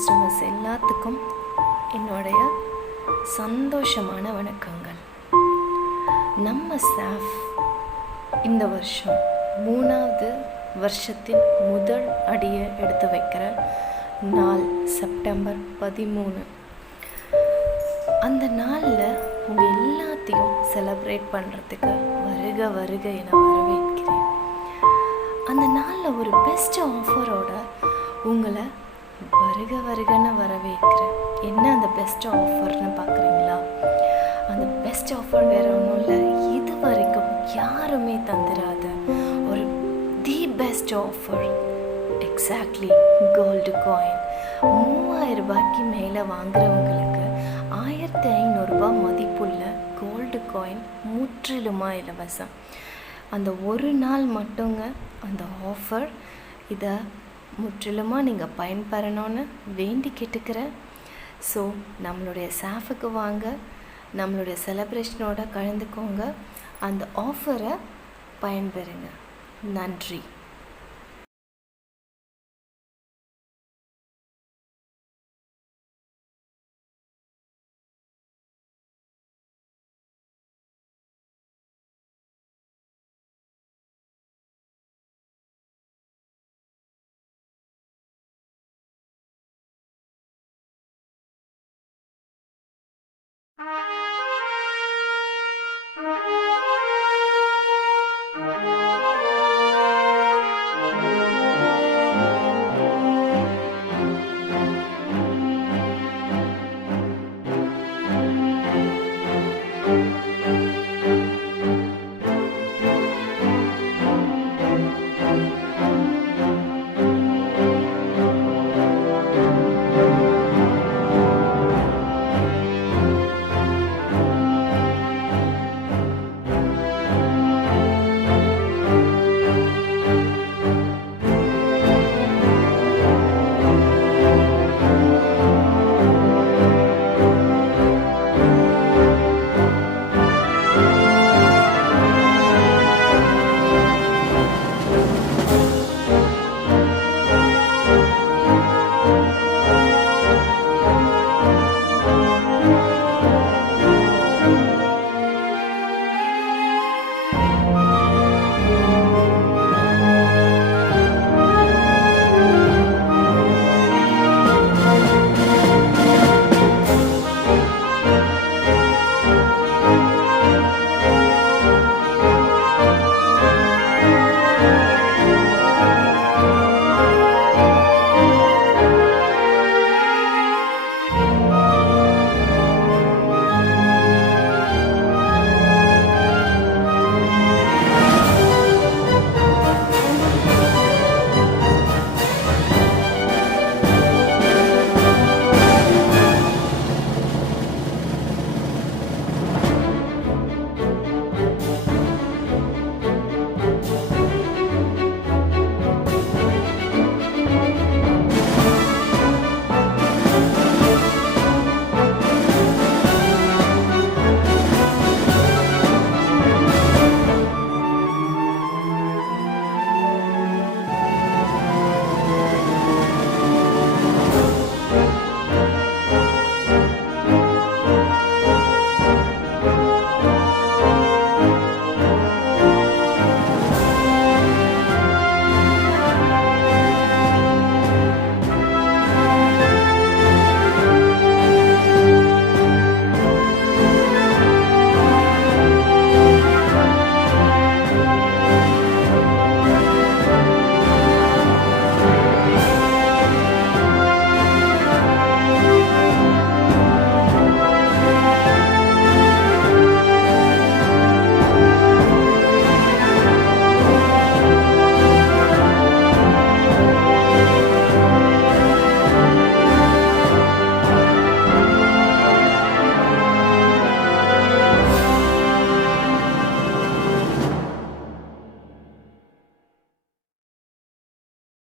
Customers எல்லாத்துக்கும் என்னுடைய சந்தோஷமான வணக்கங்கள். நம்ம ஸ்டாஃப் இந்த வருஷம் 3வது வருஷத்தின் முதல் அடியை எடுத்து வைக்கிற நாள் செப்டம்பர் 13. அந்த நாளில் உங்கள் எல்லாத்தையும் செலிப்ரேட் பண்ணுறதுக்கு வருக என வரவேற்கிறேன். அந்த நாளில் ஒரு பெஸ்ட் ஆஃபரோட உங்களை வருகன்னு வரவேற்கிறேன். என்ன அந்த பெஸ்ட் ஆஃபர்னு பார்க்குறீங்களா? அந்த பெஸ்ட் ஆஃபர் வேறு ஒன்றும் இல்லை, இது வரைக்கும் யாருமே தந்துடாத ஒரு the best offer. Exactly, gold coin. 3000 ரூபாய்க்கு மேலே வாங்குறவங்களுக்கு 1500 மதிப்புள்ள கோல்டு காயின் முற்றிலுமாக இலவசம். அந்த ஒரு நாள் மட்டுங்க அந்த ஆஃபர். இதை முற்றிலுமாக நீங்கள் பயன்பெறணும்னு வேண்டி கேட்டுக்கிறேன். ஸோ நம்மளுடைய சாஃபுக்கு வாங்க, நம்மளுடைய செலிப்ரேஷனோட கலந்துக்கோங்க, அந்த ஆஃபரை பயன்பெறுங்க. நன்றி.